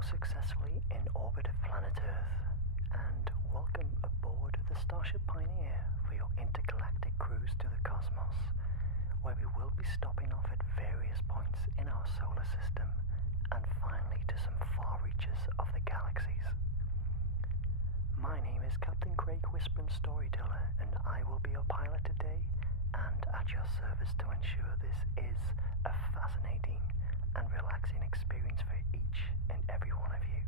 now successfully in orbit of planet Earth, and welcome aboard the Starship Pioneer for your intergalactic cruise to the cosmos, where we will be stopping off at various points in our solar system and finally to some far reaches of the galaxies. My name is Captain Craig whisperinstoryteller, and I will be your pilot today and at your service to ensure this is a fascinating and relaxing experience for each and every one of you.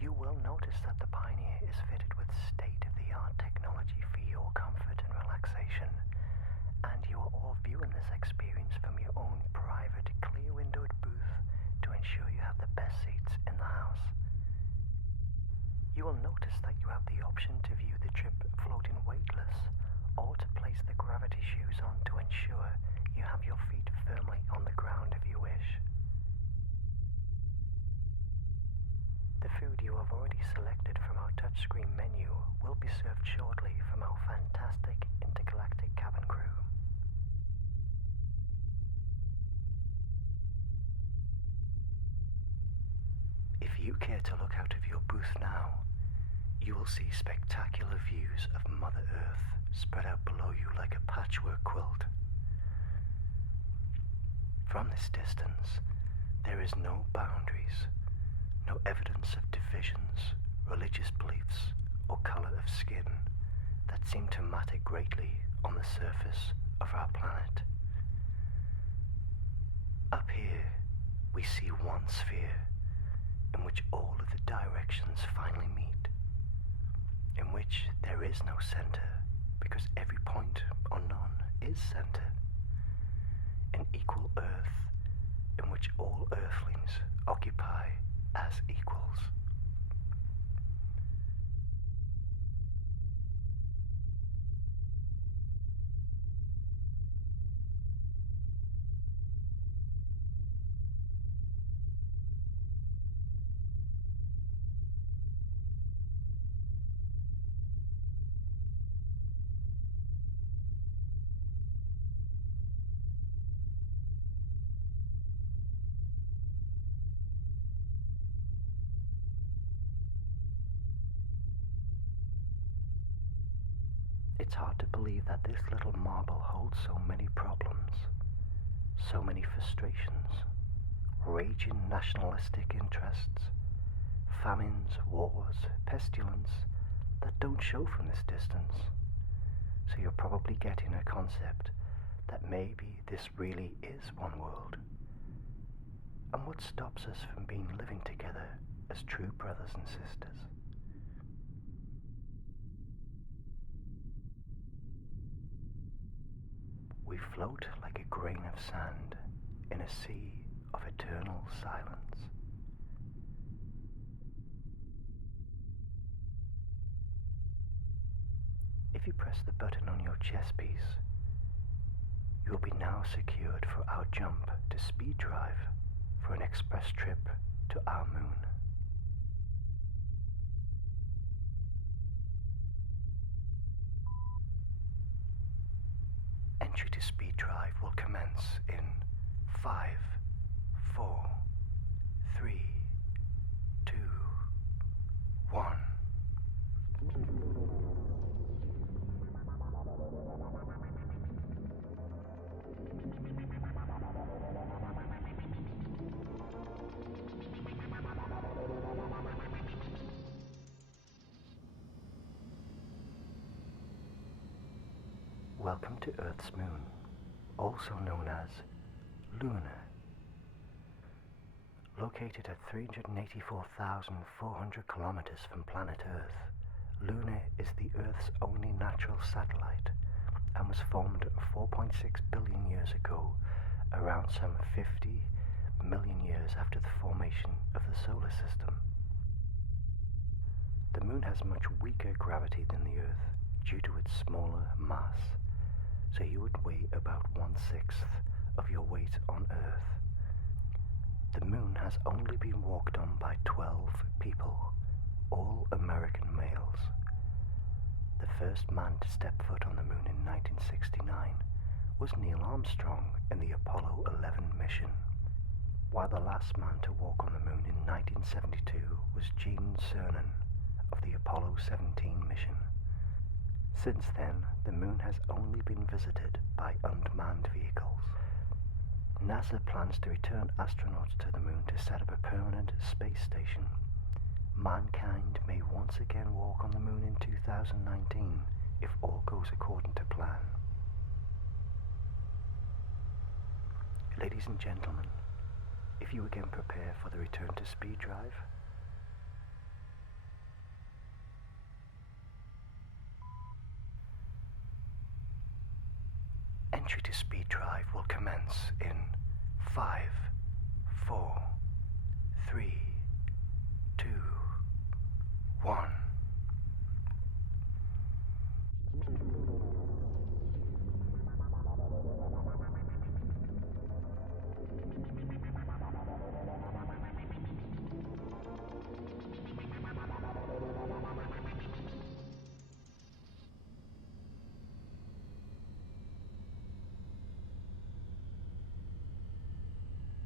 You will notice that the Pioneer is fitted with state-of-the-art technology for your comfort and relaxation, and you are all viewing this experience from your own private, clear-windowed booth to ensure you have the best seats in the house. You will notice that you have the option to view the trip floating weightless, or to place the gravity shoes on to ensure you have your feet firmly on the ground if you wish. The food you have already selected from our touchscreen menu will be served shortly from our fantastic intergalactic cabin crew. If you care to look out of your booth now, you will see spectacular views of Mother Earth spread out below you like a patchwork quilt. From this distance, there is no boundaries, no evidence of divisions, religious beliefs, or color of skin that seem to matter greatly on the surface of our planet. Up here, we see one sphere in which all of the directions finally meet, in which there is no center because every point or none is center. An equal Earth in which all Earthlings occupy as equals. It's hard to believe that this little marble holds so many problems, so many frustrations, raging nationalistic interests, famines, wars, pestilence that don't show from this distance. So you're probably getting a concept that maybe this really is one world. And what stops us from being living together as true brothers and sisters? We float like a grain of sand in a sea of eternal silence. If you press the button on your chess piece, you will be now secured for our jump to speed drive for an express trip to our moon. Entry to speed drive will commence in 5, 4, 3, 2, 1. Welcome to Earth's moon, also known as Luna. Located at 384,400 kilometers from planet Earth, Luna is the Earth's only natural satellite and was formed 4.6 billion years ago, around some 50 million years after the formation of the solar system. The moon has much weaker gravity than the Earth due to its smaller mass, so you would weigh about 1/6 of your weight on Earth. The moon has only been walked on by 12 people, all American males. The first man to step foot on the moon in 1969 was Neil Armstrong in the Apollo 11 mission. while the last man to walk on the moon in 1972 was Gene Cernan of the Apollo 17 mission. Since then, the moon has only been visited by unmanned vehicles. NASA plans to return astronauts to the moon to set up a permanent space station. Mankind may once again walk on the moon in 2019 if all goes according to plan. Ladies and gentlemen, if you again prepare for the return to speed drive, entry to speed drive will commence in 5, 4, 3, 2, 1.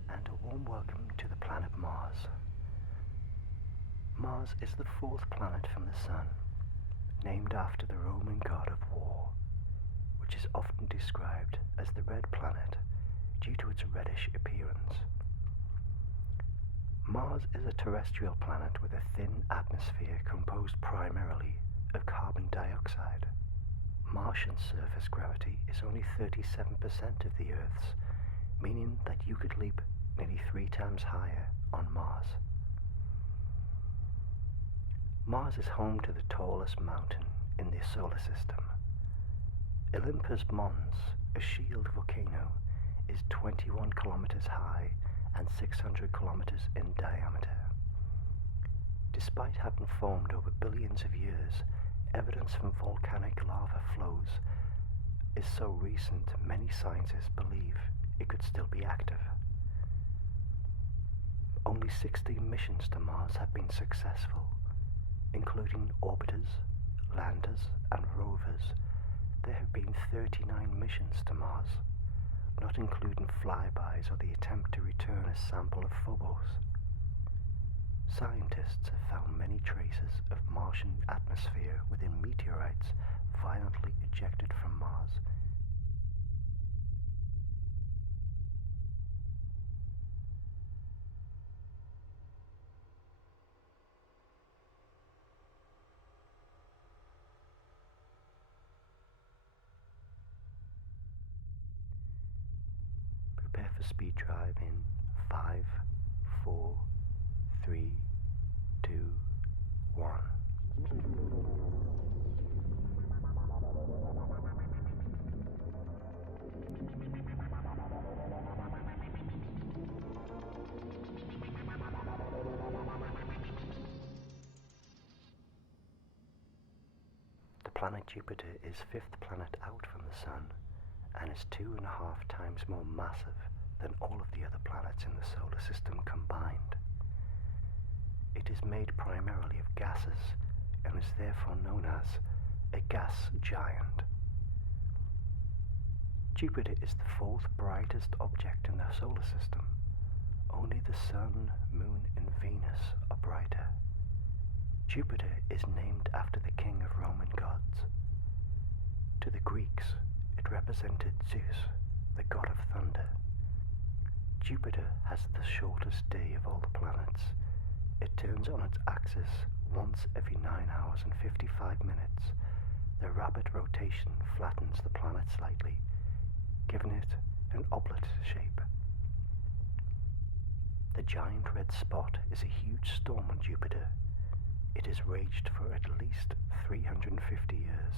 And a warm welcome to the planet Mars. Mars is the fourth planet from the Sun, named after the Roman god of war, which is often described as the red planet due to its reddish appearance. Mars is a terrestrial planet with a thin atmosphere composed primarily of carbon dioxide. Martian surface gravity is only 37% of the Earth's, meaning that you could leap nearly 3 times higher on Mars. Mars is home to the tallest mountain in the solar system. Olympus Mons, a shield volcano, is 21 kilometers high and 600 kilometers in diameter. Despite having formed over billions of years, evidence from volcanic lava flows is so recent many scientists believe it could still be active. Only 16 missions to Mars have been successful, including orbiters, landers, and rovers. There have been 39 missions to Mars, not including flybys or the attempt to return a sample of Phobos. Scientists have found many traces of Martian atmosphere within meteorites violently ejected from Mars. Prepare for speed drive in 5, 4, 3, 2, 1. The planet Jupiter is 5th planet out from the Sun and is 2.5 times more massive than all of the other planets in the solar system combined. It is made primarily of gases and is therefore known as a gas giant. Jupiter is the 4th brightest object in the solar system. Only the Sun, Moon, and Venus are brighter. Jupiter is named after the king of Roman gods. To the Greeks, it represented Zeus, the god of thunder. Jupiter has the shortest day of all the planets. It turns on its axis once every 9 hours and 55 minutes. The rapid rotation flattens the planet slightly, giving it an oblate shape. The giant red spot is a huge storm on Jupiter. It has raged for at least 350 years.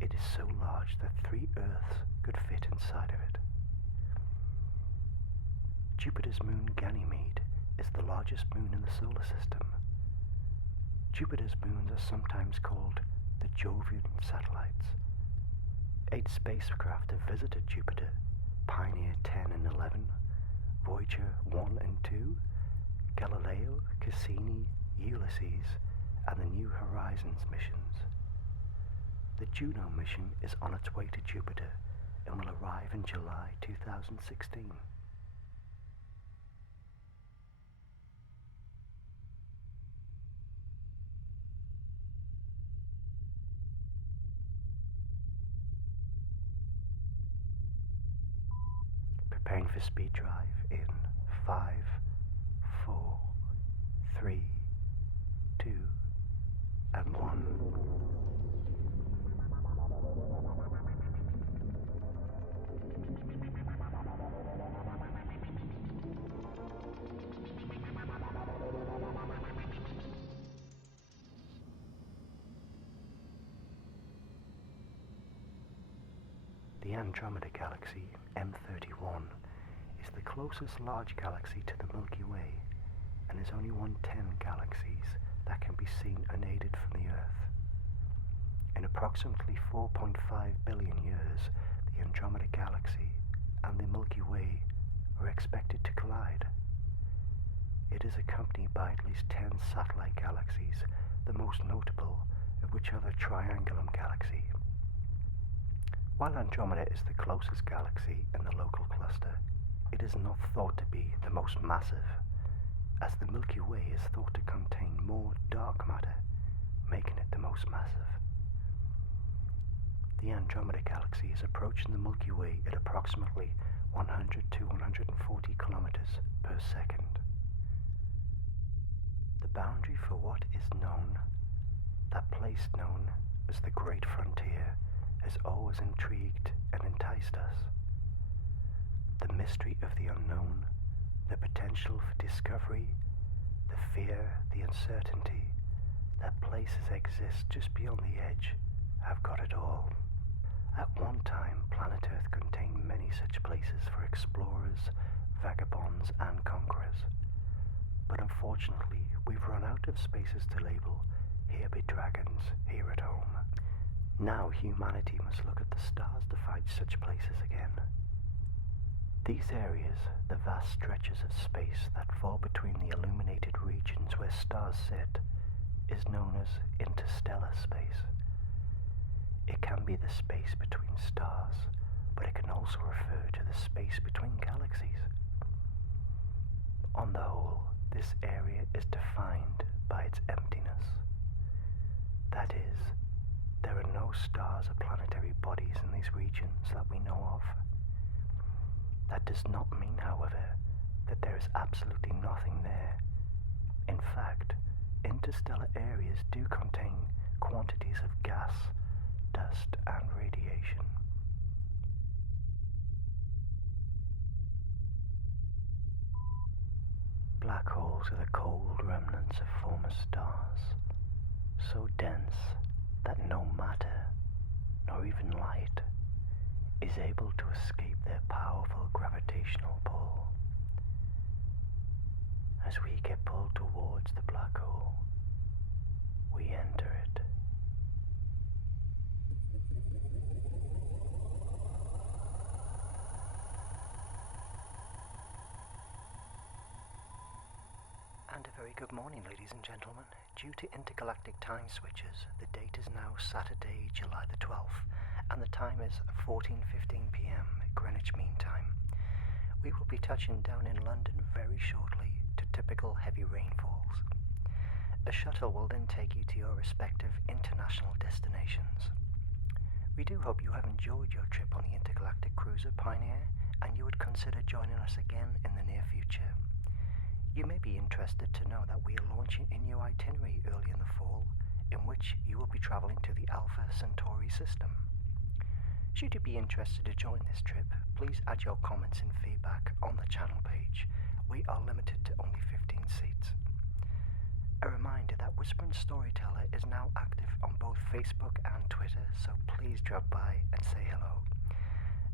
It is so large that 3 Earths could fit inside of it. Jupiter's moon Ganymede is the largest moon in the solar system. Jupiter's moons are sometimes called the Jovian satellites. 8 spacecraft have visited Jupiter: Pioneer 10 and 11, Voyager 1 and 2, Galileo, Cassini, Ulysses, and the New Horizons missions. The Juno mission is on its way to Jupiter and will arrive in July 2016. Preparing for speed drive in 5, 4, 3, 2, and 1. The Andromeda Galaxy, M31, is the closest large galaxy to the Milky Way and is only one 10 galaxies that can be seen unaided from the Earth. In approximately 4.5 billion years, the Andromeda Galaxy and the Milky Way are expected to collide. It is accompanied by at least 10 satellite galaxies, the most notable of which are the Triangulum Galaxy. While Andromeda is the closest galaxy in the local cluster, it is not thought to be the most massive, as the Milky Way is thought to contain more dark matter, making it the most massive. The Andromeda Galaxy is approaching the Milky Way at approximately 100 to 140 kilometers per second. The boundary for what is known, that place known as the Great Frontier, has always intrigued and enticed us. The mystery of the unknown, the potential for discovery, the fear, the uncertainty that places exist just beyond the edge have got it all. At one time, planet Earth contained many such places for explorers, vagabonds, and conquerors. But unfortunately, we've run out of spaces to label, here be dragons, here at home. Now humanity must look at the stars to find such places again. These areas, the vast stretches of space that fall between the illuminated regions where stars sit, is known as interstellar space. It can be the space between stars, but it can also refer to the space between galaxies. On the whole, this area is defined by its emptiness. That is, there are no stars or planetary bodies in these regions that we know of. That does not mean, however, that there is absolutely nothing there. In fact, interstellar areas do contain quantities of gas, dust, and radiation. Black holes are the cold remnants of former stars, so dense that no matter, nor even light, is able to escape their powerful gravitational pull. As we get pulled towards the black hole, we enter it. And a very good morning, ladies and gentlemen. Due to intergalactic time switches, the date is now Saturday, July the 12th, and the time is 14:15 p.m. Greenwich Mean Time. We will be touching down in London very shortly to typical heavy rainfalls. A shuttle will then take you to your respective international destinations. We do hope you have enjoyed your trip on the intergalactic cruiser Pioneer, and you would consider joining us again in the near future. You may be interested to know that we are launching a new itinerary early in the fall, in which you will be travelling to the Alpha Centauri system. Should you be interested to join this trip, please add your comments and feedback on the channel page. We are limited to only 15 seats. A reminder that Whispering Storyteller is now active on both Facebook and Twitter, so please drop by and say hello.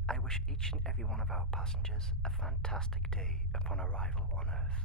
I wish each and every one of our passengers a fantastic day upon arrival on Earth.